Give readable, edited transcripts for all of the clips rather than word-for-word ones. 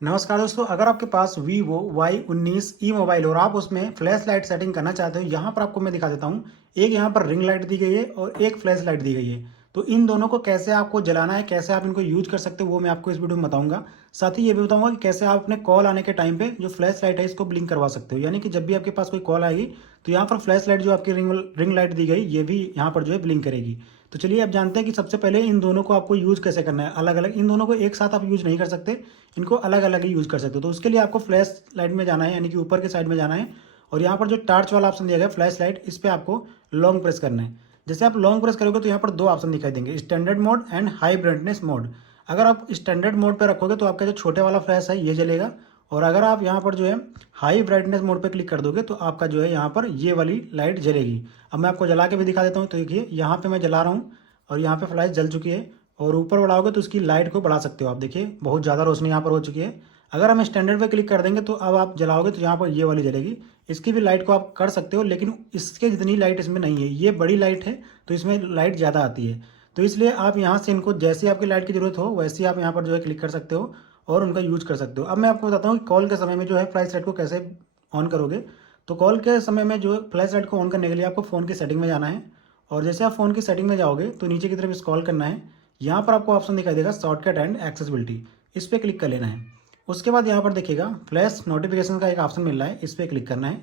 नमस्कार दोस्तों, अगर आपके पास Vivo Y19e मोबाइल और आप उसमें फ्लैश लाइट सेटिंग करना चाहते हो, यहाँ पर आपको मैं दिखा देता हूँ। एक यहाँ पर रिंग लाइट दी गई है और एक फ्लैश लाइट दी गई है। तो इन दोनों को कैसे आपको जलाना है, कैसे आप इनको यूज कर सकते हो, वो मैं आपको इस वीडियो में बताऊंगा। साथ ही ये भी बताऊंगा कि कैसे आप अपने कॉल आने के टाइम पे जो फ्लैश लाइट है इसको ब्लिंक करवा सकते हो, यानी कि जब भी आपके पास कोई कॉल आएगी तो यहाँ पर फ्लैश लाइट जो आपकी रिंग लाइट दी गई ये भी यहाँ पर जो है ब्लिंक करेगी। तो चलिए अब जानते हैं कि सबसे पहले इन दोनों को आपको यूज़ कैसे करना है। अलग अलग इन दोनों को एक साथ आप यूज़ नहीं कर सकते, इनको अलग अलग ही यूज़ कर सकते हो। तो उसके लिए आपको फ्लैश लाइट में जाना है, यानी कि ऊपर के साइड में जाना है और यहाँ पर जो टार्च वाला ऑप्शन दिया गया फ्लैश लाइट, इस पर आपको लॉन्ग प्रेस करना है। जैसे आप लॉन्ग प्रेस करोगे तो यहाँ पर दो ऑप्शन दिखाई देंगे, standard mode and high brightness mode. अगर आप स्टैंडर्ड मोड पर रखोगे तो आपका जो छोटे वाला फ्लैश है ये जलेगा, और अगर आप यहाँ पर जो है हाई ब्राइटनेस मोड पे क्लिक कर दोगे तो आपका जो है यहाँ पर ये वाली लाइट जलेगी। अब मैं आपको जला के भी दिखा देता हूँ। तो देखिए यहाँ पे मैं जला रहा हूँ और यहाँ पे फ्लैश जल चुकी है, और ऊपर बढ़ाओगे तो उसकी लाइट को बढ़ा सकते हो आप। देखिए बहुत ज़्यादा रोशनी यहाँ पर हो चुकी है। अगर हम स्टैंडर्ड पे क्लिक कर देंगे तो अब आप जलाओगे तो यहाँ पर ये वाली जलेगी। इसकी भी लाइट को आप कर सकते हो, लेकिन इसके जितनी लाइट इसमें नहीं है, ये बड़ी लाइट है तो इसमें लाइट ज़्यादा आती है। तो इसलिए आप यहाँ से इनको जैसी आपकी लाइट की ज़रूरत हो वैसे आप यहाँ पर जो है क्लिक कर सकते हो और उनका यूज कर सकते हो। अब मैं आपको बताता हूँ कि कॉल के समय में जो है फ्लैश लाइट को कैसे ऑन करोगे। तो कॉल के समय में जो फ्लैश लाइट को ऑन करने के लिए आपको फ़ोन की सेटिंग में जाना है, और जैसे आप फ़ोन की सेटिंग में जाओगे तो नीचे की तरफ स्क्रॉल करना है। यहाँ पर आपको ऑप्शन दिखाई देगा शॉर्टकट एंड एक्सेसिबिलिटी, इस पर क्लिक कर लेना है। उसके बाद यहाँ पर देखिएगा फ्लैश नोटिफिकेशन का एक ऑप्शन मिल रहा है, इस पर क्लिक करना है,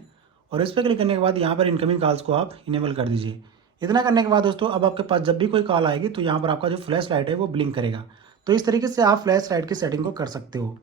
और इस पर क्लिक करने के बाद यहाँ पर इनकमिंग कॉल्स को आप इनेबल कर दीजिए। इतना करने के बाद दोस्तों अब आपके पास जब भी कोई कॉल आएगी तो यहाँ पर आपका जो फ्लैश लाइट है वो ब्लिंक करेगा। तो इस तरीके से आप फ्लैश लाइट की सेटिंग को कर सकते हो।